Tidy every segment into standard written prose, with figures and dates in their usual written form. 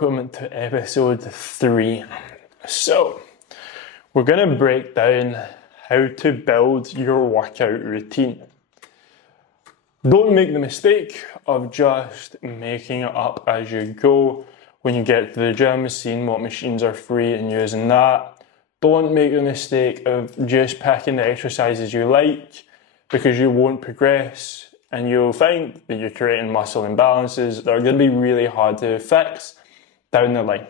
Welcome to episode 3. So, we're going to break down how to build your workout routine. Don't make the mistake of just making it up as you go. When you get to the gym, seeing what machines are free and using that. Don't make the mistake of just picking the exercises you like, because you won't progress and you'll find that you're creating muscle imbalances that are going to be really hard to fix down the line.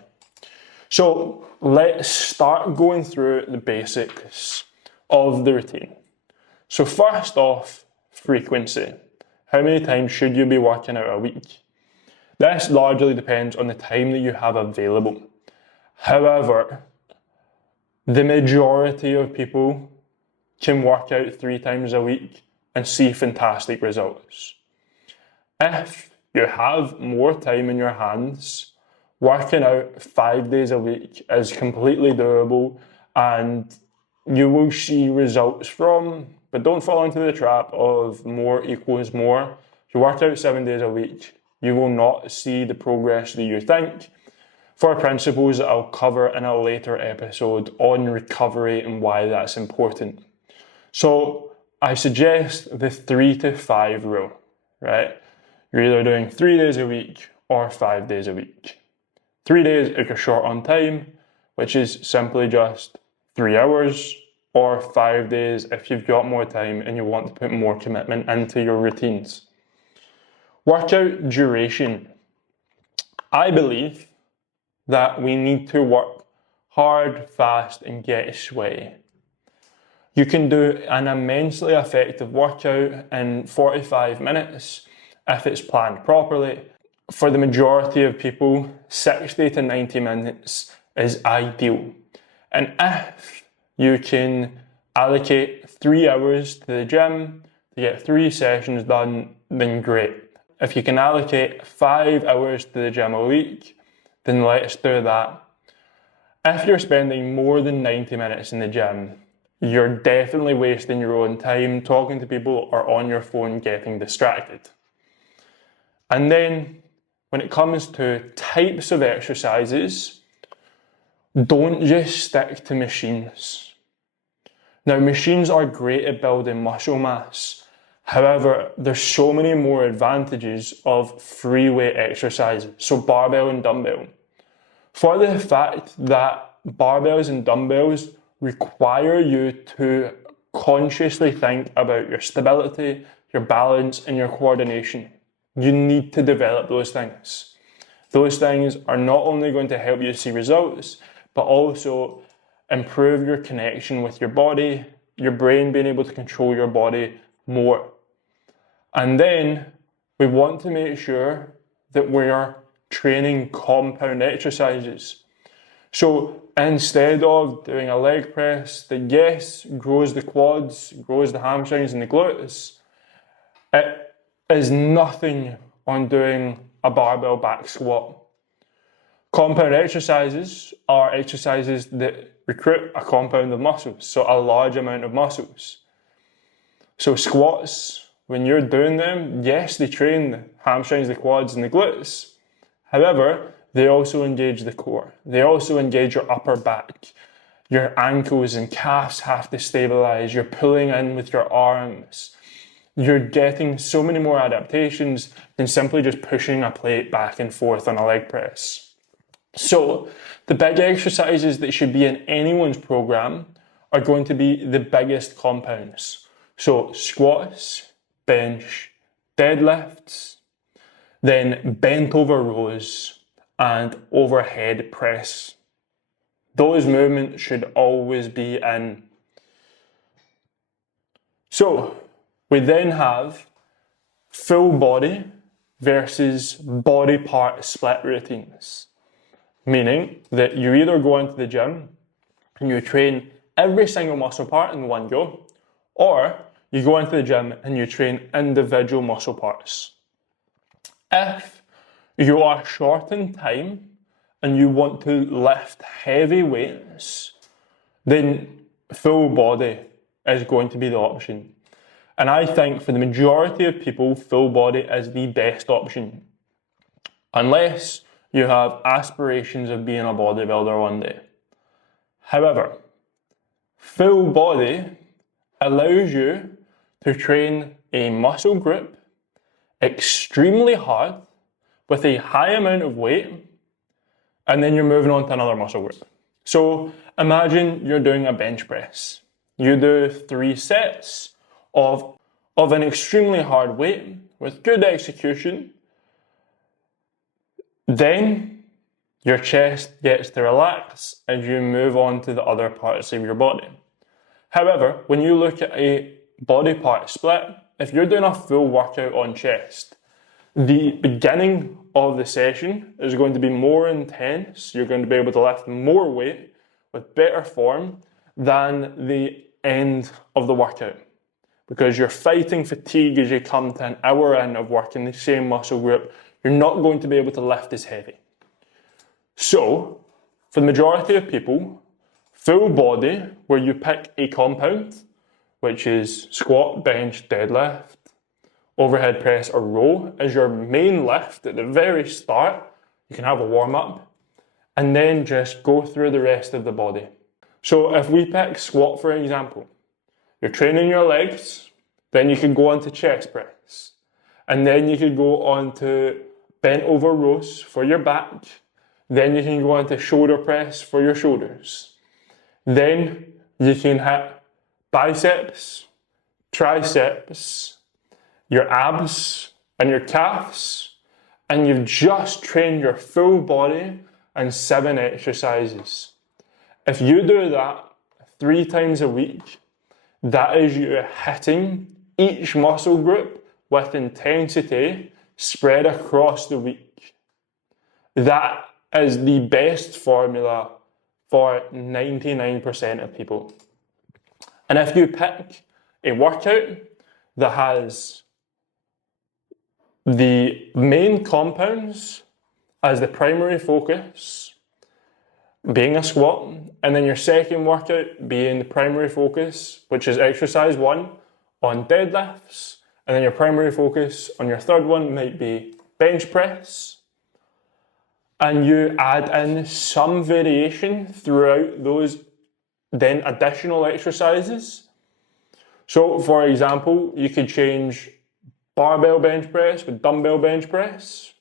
So let's start going through the basics of the routine. So first off, frequency. How many times should you be working out a week? This largely depends on the time that you have available. However, the majority of people can work out 3 times a week and see fantastic results. If you have more time in your hands, working out 5 days a week is completely doable and you will see results from, but don't fall into the trap of more equals more. If you work out 7 days a week, you will not see the progress that you think, for principles that I'll cover in a later episode on recovery and why that's important. So I suggest the 3 to 5 rule, right? You're either doing 3 days a week or 5 days a week. 3 days if you're short on time, which is simply just 3 hours, or 5 days if you've got more time and you want to put more commitment into your routines. Workout duration. I believe that we need to work hard, fast, and get sweaty. You can do an immensely effective workout in 45 minutes if it's planned properly. For the majority of people, 60 to 90 minutes is ideal. And if you can allocate 3 hours to the gym to get 3 sessions done, then great. If you can allocate 5 hours to the gym a week, then let's do that. If you're spending more than 90 minutes in the gym, you're definitely wasting your own time talking to people or on your phone getting distracted. And then when it comes to types of exercises, don't just stick to machines. Now, machines are great at building muscle mass. However, there's so many more advantages of free weight exercises, so barbell and dumbbell. For the fact that barbells and dumbbells require you to consciously think about your stability, your balance, and your coordination. You need to develop those things. Those things are not only going to help you see results, but also improve your connection with your body, your brain being able to control your body more. And then we want to make sure that we are training compound exercises. So instead of doing a leg press that, yes, grows the quads, grows the hamstrings and the glutes, it is nothing on doing a barbell back squat. Compound exercises are exercises that recruit a compound of muscles, so a large amount of muscles. So squats, when you're doing them, yes, they train the hamstrings, the quads and the glutes. However, they also engage the core. They also engage your upper back. Your ankles and calves have to stabilize. You're pulling in with your arms. You're getting so many more adaptations than simply just pushing a plate back and forth on a leg press. So the big exercises that should be in anyone's program are going to be the biggest compounds. So squats, bench, deadlifts, then bent over rows, and overhead press. Those movements should always be in. So we then have full body versus body part split routines. Meaning that you either go into the gym and you train every single muscle part in one go, or you go into the gym and you train individual muscle parts. If you are short in time and you want to lift heavy weights, then full body is going to be the option. And I think for the majority of people, full body is the best option. Unless You have aspirations of being a bodybuilder one day. However, full body allows you to train a muscle group extremely hard with a high amount of weight, and then you're moving on to another muscle group. So imagine you're doing a bench press. You do 3 sets of an extremely hard weight with good execution. Then your chest gets to relax as you move on to the other parts of your body. However, when you look at a body part split, if you're doing a full workout on chest, the beginning of the session is going to be more intense. You're going to be able to lift more weight with better form than the end of the workout, because you're fighting fatigue as you come to an hour in of working the same muscle group. You're not going to be able to lift as heavy. So, for the majority of people, full body, where you pick a compound, which is squat, bench, deadlift, overhead press or row, as your main lift at the very start. You can have a warm up and then just go through the rest of the body. So if we pick squat, for example, you're training your legs, then you can go on to chest press, and then you could go on to bent over rows for your back, then you can go on to shoulder press for your shoulders. Then you can hit biceps, triceps, your abs and your calves, and you've just trained your full body in 7 exercises. If you do that 3 times a week, that is you hitting each muscle group with intensity spread across the week. That is the best formula for 99% of people. And if you pick a workout that has the main compounds as the primary focus, being a squat, and then your second workout being the primary focus, which is exercise 1 on deadlifts, and then your primary focus on your third one might be bench press, and you add in some variation throughout those then additional exercises. So for example, you could change barbell bench press with dumbbell bench press,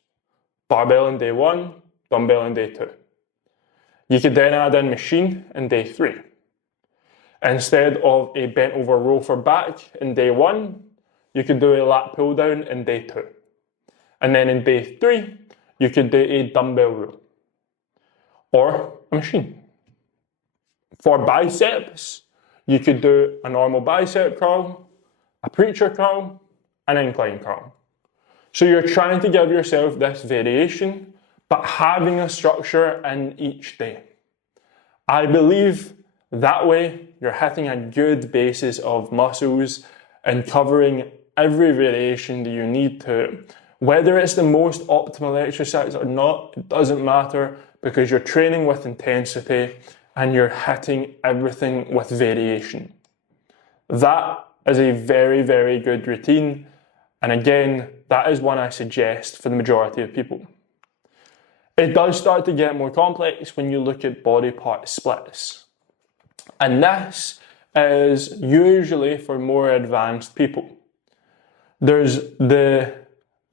barbell on day 1, dumbbell on day 2. You could then add in machine in day 3. Instead of a bent over row for back in day 1, you could do a lat pull down in day 2. And then in day 3, you could do a dumbbell row or a machine. For biceps, you could do a normal bicep curl, a preacher curl, an incline curl. So you're trying to give yourself this variation, but having a structure in each day. I believe that way you're hitting a good basis of muscles and covering every variation that you need to. Whether it's the most optimal exercise or not, it doesn't matter, because you're training with intensity and you're hitting everything with variation. That is a very, very good routine. And again, that is one I suggest for the majority of people. It does start to get more complex when you look at body part splits. And this is usually for more advanced people. There's the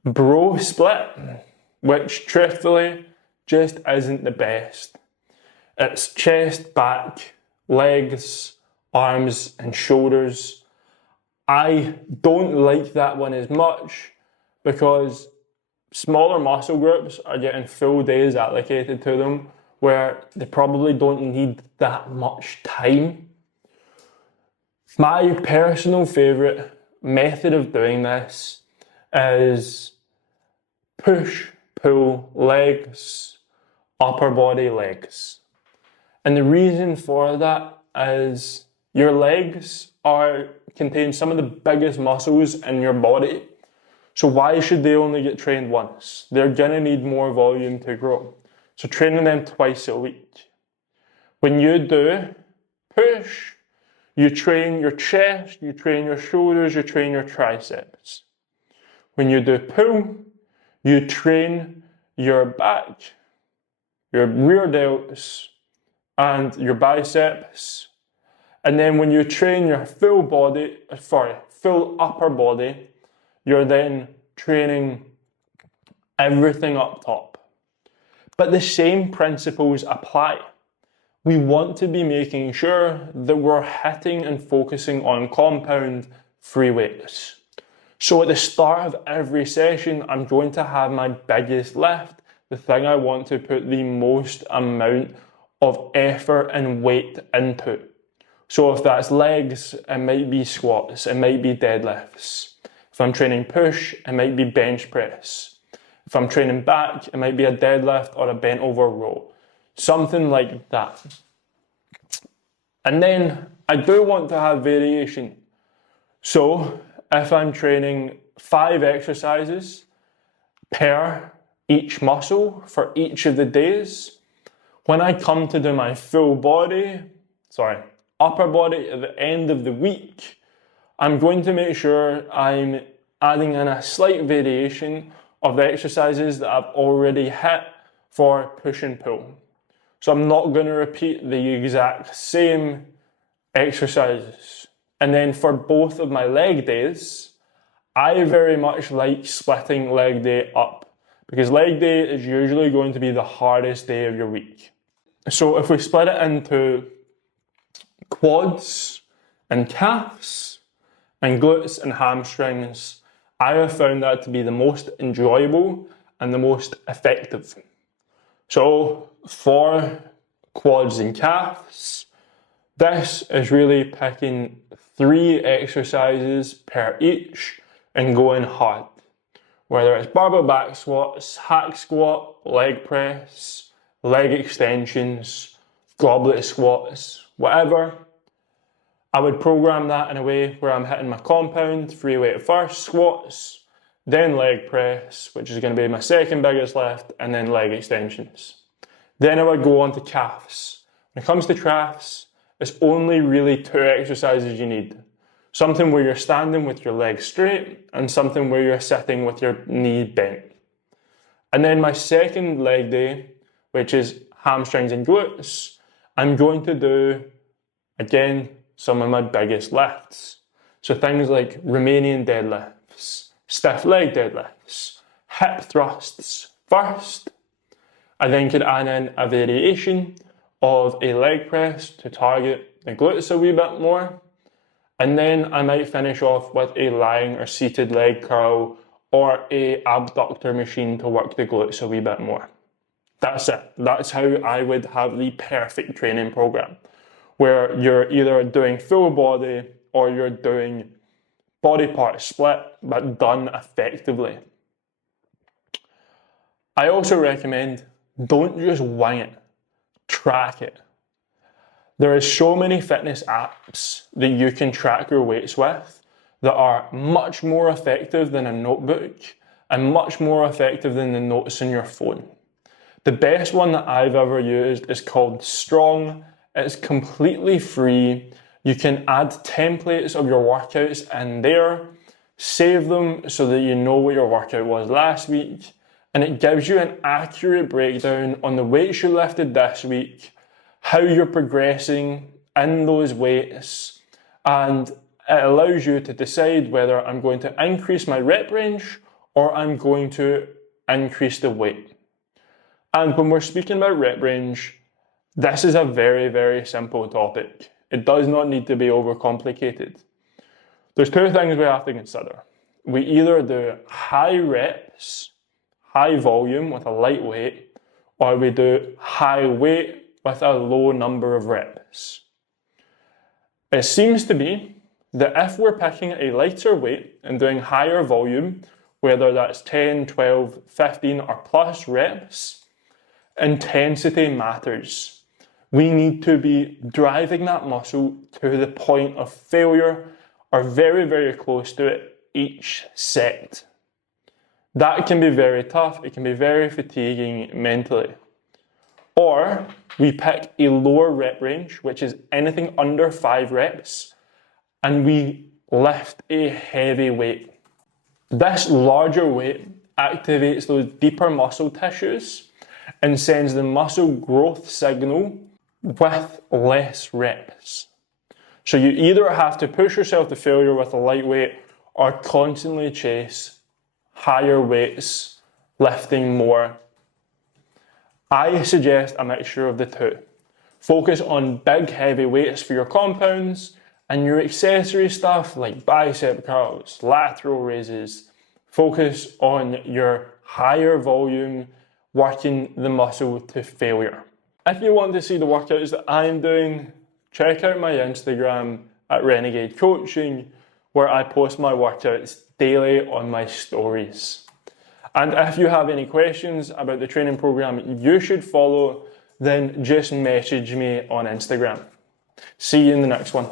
bro split, which truthfully just isn't the best. It's chest, back, legs, arms, and shoulders. I don't like that one as much because smaller muscle groups are getting full days allocated to them where they probably don't need that much time. My personal favourite method of doing this is push, pull, legs, upper body, legs. And the reason for that is your legs contain some of the biggest muscles in your body. So why should they only get trained once? They're gonna need more volume to grow. So training them twice a week. When you do push, you train your chest, you train your shoulders, you train your triceps. When you do pull, you train your back, your rear delts, and your biceps. And then when you train your full upper body, you're then training everything up top. But the same principles apply. We want to be making sure that we're hitting and focusing on compound free weights. So at the start of every session, I'm going to have my biggest lift, the thing I want to put the most amount of effort and weight into. So if that's legs, it might be squats, it might be deadlifts. If I'm training push, it might be bench press. If I'm training back, it might be a deadlift or a bent over row. Something like that. And then I do want to have variation. So if I'm training 5 exercises per each muscle for each of the days, when I come to do my upper body at the end of the week, I'm going to make sure I'm adding in a slight variation of the exercises that I've already hit for push and pull. So I'm not going to repeat the exact same exercises. And then for both of my leg days, I very much like splitting leg day up, because leg day is usually going to be the hardest day of your week. So if we split it into quads and calves and glutes and hamstrings, I have found that to be the most enjoyable and the most effective. So for quads and calves, this is really picking 3 exercises per each and going hard. Whether it's barbell back squats, hack squat, leg press, leg extensions, goblet squats, whatever, I would program that in a way where I'm hitting my compound free weight first, squats, then leg press, which is going to be my second biggest lift, and then leg extensions. Then I would go on to calves. When it comes to calves, it's only really 2 exercises you need. Something where you're standing with your legs straight and something where you're sitting with your knee bent. And then my second leg day, which is hamstrings and glutes, I'm going to do, again, some of my biggest lifts. So things like Romanian deadlifts, stiff leg deadlifts, hip thrusts first. I then could add in a variation of a leg press to target the glutes a wee bit more. And then I might finish off with a lying or seated leg curl or a abductor machine to work the glutes a wee bit more. That's it. That's how I would have the perfect training program, where you're either doing full body or you're doing body part split, but done effectively. I also recommend don't just wing it, track it. There are so many fitness apps that you can track your weights with that are much more effective than a notebook and much more effective than the notes in your phone. The best one that I've ever used is called Strong. It's completely free. You can add templates of your workouts in there, save them so that you know what your workout was last week, and it gives you an accurate breakdown on the weights you lifted this week, how you're progressing in those weights, and it allows you to decide whether I'm going to increase my rep range or I'm going to increase the weight. And when we're speaking about rep range, this is a very, very simple topic. It does not need to be overcomplicated. There's 2 things we have to consider. We either do high reps, high volume with a light weight, or we do high weight with a low number of reps. It seems to be that if we're picking a lighter weight and doing higher volume, whether that's 10, 12, 15 or plus reps, intensity matters. We need to be driving that muscle to the point of failure or very, very close to it each set. That can be very tough. It can be very fatiguing mentally. Or we pick a lower rep range, which is anything under 5 reps, and we lift a heavy weight. This larger weight activates those deeper muscle tissues and sends the muscle growth signal with less reps. So you either have to push yourself to failure with a lightweight or constantly chase higher weights, lifting more. I suggest a mixture of the two. Focus on big heavy weights for your compounds, and your accessory stuff like bicep curls, lateral raises, focus on your higher volume, working the muscle to failure. If you want to see the workouts that I'm doing, check out my Instagram at Renegade Coaching, where I post my workouts daily on my stories. And if you have any questions about the training program you should follow, then just message me on Instagram. See you in the next one.